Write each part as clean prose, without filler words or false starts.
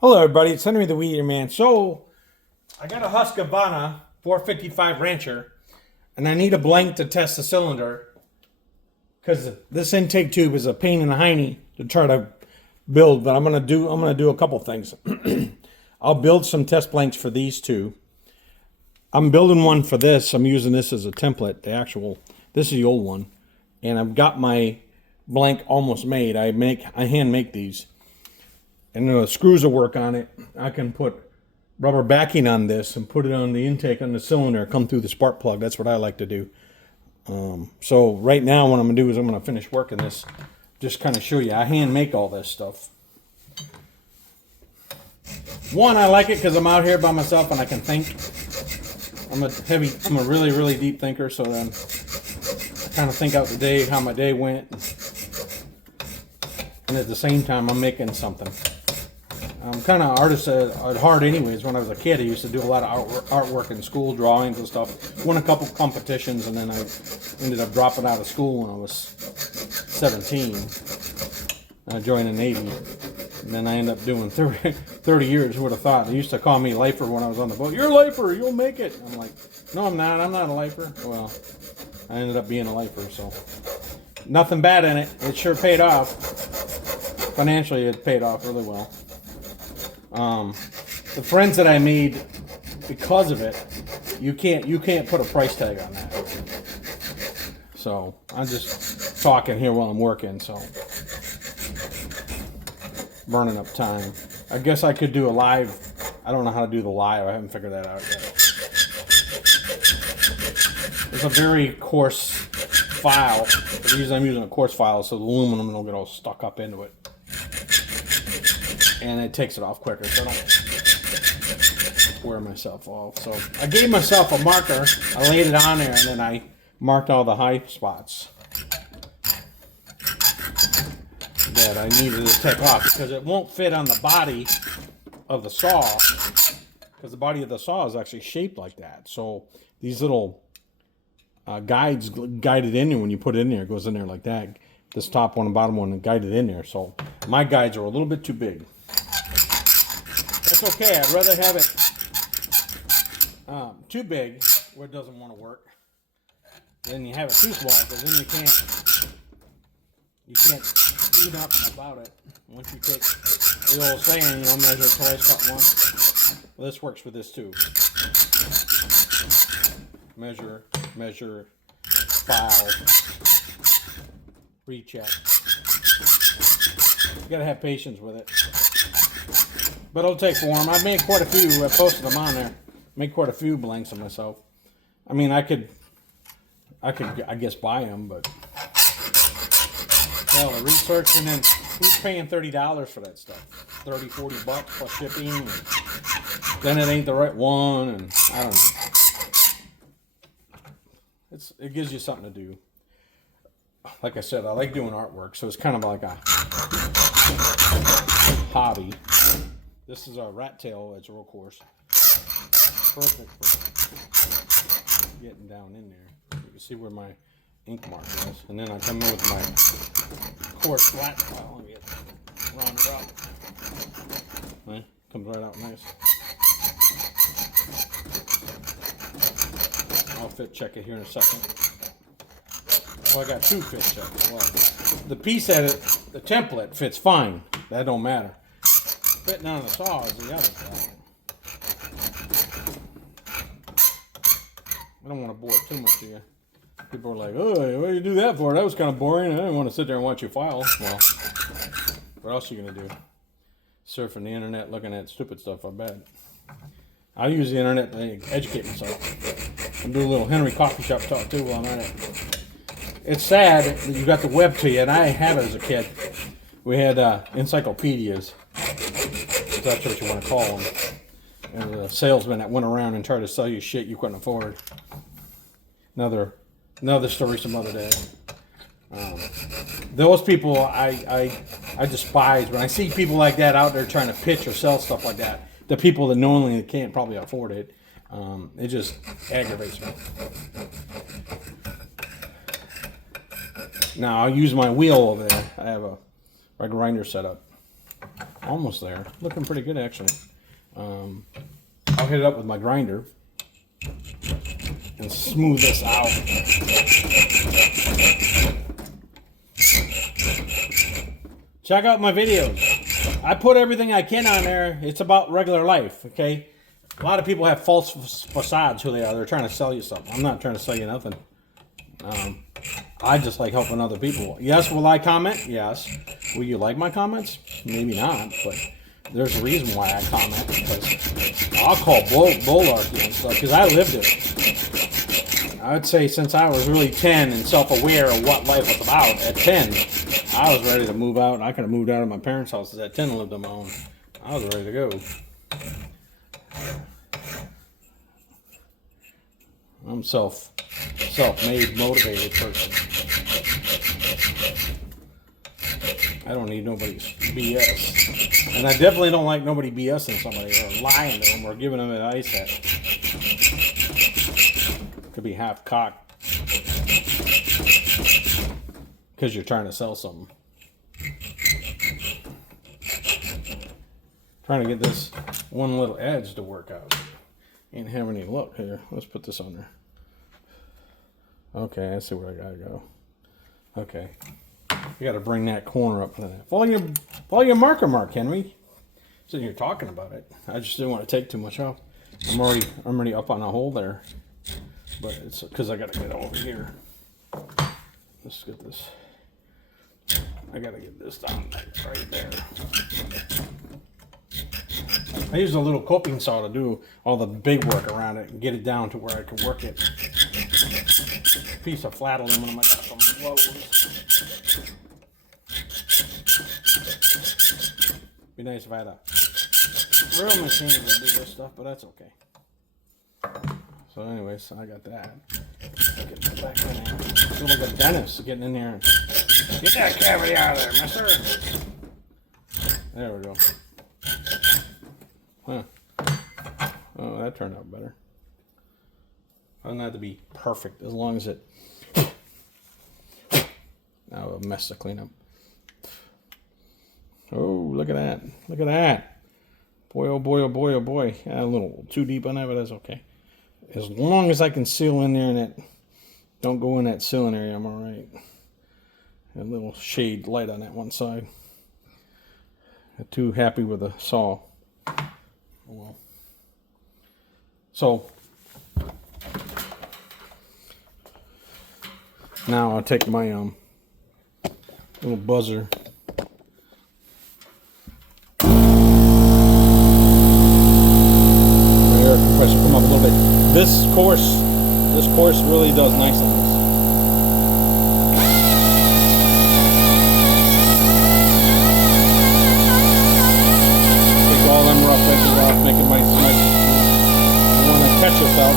Hello, everybody. It's Henry the Weed Eater Man. So, I got a Husqvarna 455 Rancher, and I need a blank to test the cylinder because this intake tube is a pain in the hiney to try to build. But I'm gonna do a couple things. I'll build some test blanks for these two. I'm building one for this. I'm using this as a template. This is the old one, and I've got my blank almost made. I hand make these. And the screws will work on it. I can put rubber backing on this and put it on the intake on the cylinder, come through the spark plug. That's what I like to do. So right now what I'm going to do is I'm going to finish working this, just kind of show you. I hand make all this stuff. One, I like it because I'm out here by myself and I can think. I'm a really, really deep thinker, so then I kind of think out the day, how my day went. And at the same time, I'm making something. I'm kind of an artist at heart anyways. When I was a kid, I used to do a lot of artwork in school, drawings and stuff. Won a couple competitions, and then I ended up dropping out of school when I was 17. I joined the Navy, and then I ended up doing 30 years. Who would have thought? They used to call me lifer when I was on the boat. You're a lifer, you'll make it. I'm like, no, I'm not. I'm not a lifer. Well, I ended up being a lifer, so nothing bad in it. It sure paid off. Financially, it paid off really well. The friends that I made because of it, you can't put a price tag on that. So I'm just talking here while I'm working, so burning up time. I guess I could do a live. I don't know how to do the live. I haven't figured that out yet. It's a very coarse file. The reason I'm using a coarse file is so the aluminum don't get all stuck up into it. And it takes it off quicker, so I don't wear myself off. So I gave myself a marker. I laid it on there, and then I marked all the high spots that I needed to take off because it won't fit on the body of the saw, because the body of the saw is actually shaped like that. So these little guides guide it in there. When you put it in there, it goes in there like that. This top one and bottom one guide it in there. So my guides are a little bit too big. That's okay. I'd rather have it too big where it doesn't want to work than you have it too small, because then you can't do nothing about it. Once you take the old saying, measure twice, cut once. Well, this works for this too. Measure, file, recheck. You gotta have patience with it. But it'll take form. I've made quite a few. I posted them on there. Made quite a few blanks of myself. I mean, I could, I guess, buy them, but well, the research, and then who's paying $30 for that stuff? 30, 40 bucks plus shipping. And then it ain't the right one, and I don't know. It gives you something to do. Like I said, I like doing artwork, so it's kind of like a hobby. This is a rat tail. It's real coarse. Perfect for getting down in there. You can see where my ink mark is. And then I come in with my coarse flat file and get rounded up. Right? Comes right out nice. I'll fit check it here in a second. Well, I got two fit checks. Well, the piece that the template fits fine. That don't matter. Fitting on the saw is the other problem. I don't want to bore too much of you. People are like, oh, what did you do that for? That was kind of boring. I didn't want to sit there and watch you file. Well, what else are you going to do? Surfing the internet looking at stupid stuff, I bet. I use the internet to educate myself. I'm doing a little Henry coffee shop talk too while I'm at it. It's sad that you got the web to you, and I had it as a kid. We had encyclopedias. That's what you want to call them. And the salesman that went around and tried to sell you shit you couldn't afford. Another story some other day. Those people I despise. When I see people like that out there trying to pitch or sell stuff like that, the people that normally can't probably afford it, it just aggravates me. Now I'll use my wheel over there. I have a grinder set up. Almost there. Looking pretty good, actually. I'll hit it up with my grinder and smooth this out. Check out my videos. I put everything I can on there. It's about regular life, okay? A lot of people have false facades who they are. They're trying to sell you something. I'm not trying to sell you nothing. I just like helping other people. Yes, will I comment? Yes. Will you like my comments? Maybe not, but there's a reason why I comment, because I'll call bulllarky and stuff, because I lived it. I would say since I was really 10 and self-aware of what life was about, at 10, I was ready to move out. I could have moved out of my parents' houses at 10 and lived on my own. I was ready to go. I'm self-made, motivated person. I don't need nobody's BS. And I definitely don't like nobody BSing somebody or lying to them or giving them advice that could be half cocked because you're trying to sell something. Trying to get this one little edge to work out. Ain't having any luck here. Let's put this on there. Okay, I see where I gotta go. Okay. You gotta bring that corner up to that. Follow your mark, Henry. Sitting here talking about it. I just didn't want to take too much off. I'm already up on a hole there. But it's because I gotta get over here. Let's get this. I gotta get this down right there. I use a little coping saw to do all the big work around it and get it down to where I can work it. Piece of flat aluminum. I got some Lowe's. Be nice if I had a real machine that do this stuff, but that's okay. So anyways, I got that. Get that back in there. Feel like a dentist getting in there. Get that cavity out of there, mister. There we go. Huh. Oh, that turned out better. I don't have to be perfect as long as it. Now a mess to clean up. Oh, look at that. Look at that. Boy, oh boy, oh boy, oh boy. Yeah, a little too deep on that, but that's okay. As long as I can seal in there and it don't go in that sealing area, I'm all right. A little shade light on that one side. Not too happy with the saw. Oh well. So now I'll take my little buzzer. Air compressor come up a little bit. This course really does nice on this. Take all them rough edges off, make it nice. I want to catch this out.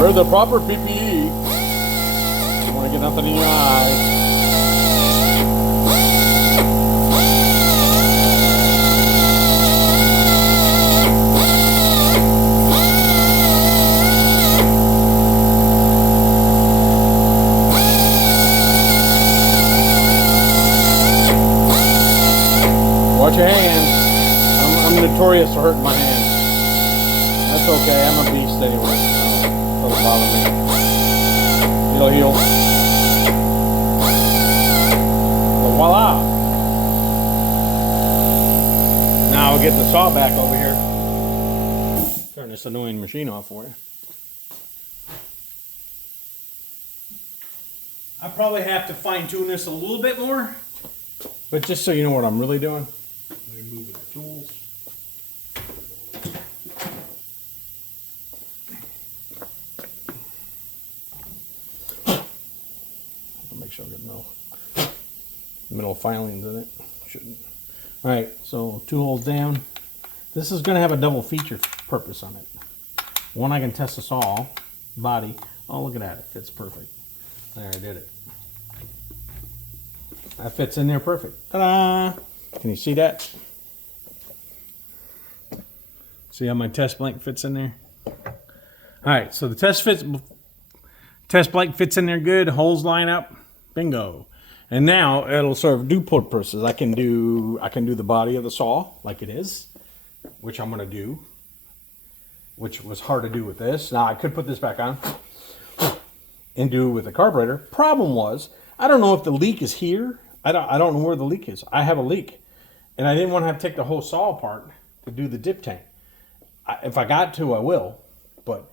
Wear the proper PPE. Don't want to get nothing in your eye. Watch your hands. I'm notorious for hurting my hands. That's okay. I'm a beast anyway. Doesn't bother me. It'll heal. So voila! Now I'll get the saw back over here. Turn this annoying machine off for you. I probably have to fine tune this a little bit more, but just so you know what I'm really doing. Let me move the tools. Make sure I get no metal filings in it. Shouldn't. Alright, so 2 holes down. This is going to have a double feature purpose on it. One, I can test the saw body. Oh, look at that. It fits perfect. There, I did it. That fits in there perfect. Ta-da! Can you see that? See how my test blank fits in there? All right, so the test blank fits in there good. Holes line up. Bingo. And now it'll serve dual purposes. I can do the body of the saw like it is, which I'm gonna do, which was hard to do with this. Now I could put this back on and do it with the carburetor. Problem was, I don't know if the leak is here. I don't know where the leak is. I have a leak, and I didn't want to have to take the whole saw apart to do the dip tank. If I got to, I will, but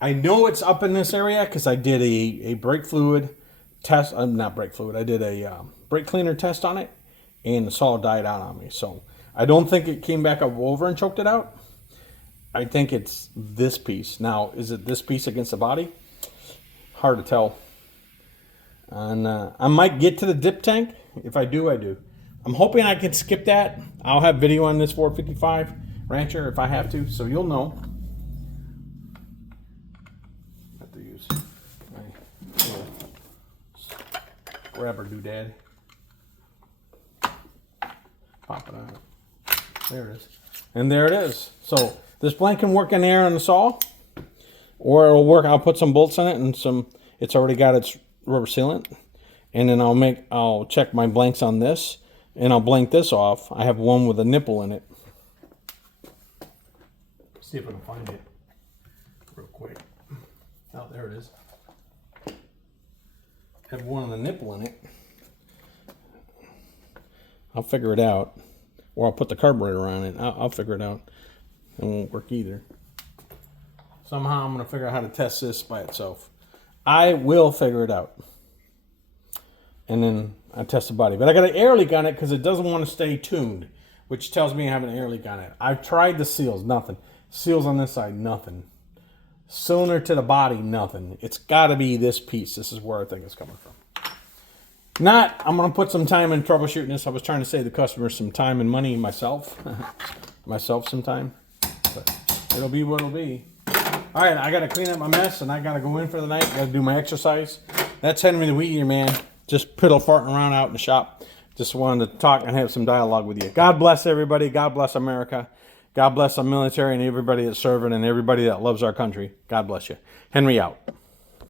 I know it's up in this area because I did a brake fluid test. Not brake fluid. I did a brake cleaner test on it, and the saw died out on me. So I don't think it came back up over and choked it out. I think it's this piece. Now, is it this piece against the body? Hard to tell. And I might get to the dip tank. If I do, I do. I'm hoping I can skip that. I'll have video on this 455 Rancher if I have to, so you'll know. I have to use my little grabber doodad. Pop it out. There it is. And there it is. So this blank can work in there on the saw, or it'll work. I'll put some bolts in it and some. It's already got its rubber sealant, and then I'll check my blanks on this, and I'll blank this off. I have one with a nipple in it. See if I can find it real quick. Oh, there it is. Have one with a nipple in it. I'll figure it out, or I'll put the carburetor on it. I'll figure it out. It won't work either. Somehow I'm going to figure out how to test this by itself. I will figure it out. And then I test the body. But I got an air leak on it because it doesn't want to stay tuned, which tells me I have an air leak on it. I've tried the seals, nothing. Seals on this side, nothing. Cylinder to the body, nothing. It's got to be this piece. This is where I think it's coming from. Not, I'm going to put some time in troubleshooting this. I was trying to save the customer some time and money myself. Myself some time. But it'll be what it'll be. All right, I got to clean up my mess, and I got to go in for the night. Got to do my exercise. That's Henry the Weed Eater Man. Just piddle farting around out in the shop. Just wanted to talk and have some dialogue with you. God bless everybody. God bless America. God bless our military and everybody that's serving and everybody that loves our country. God bless you. Henry out.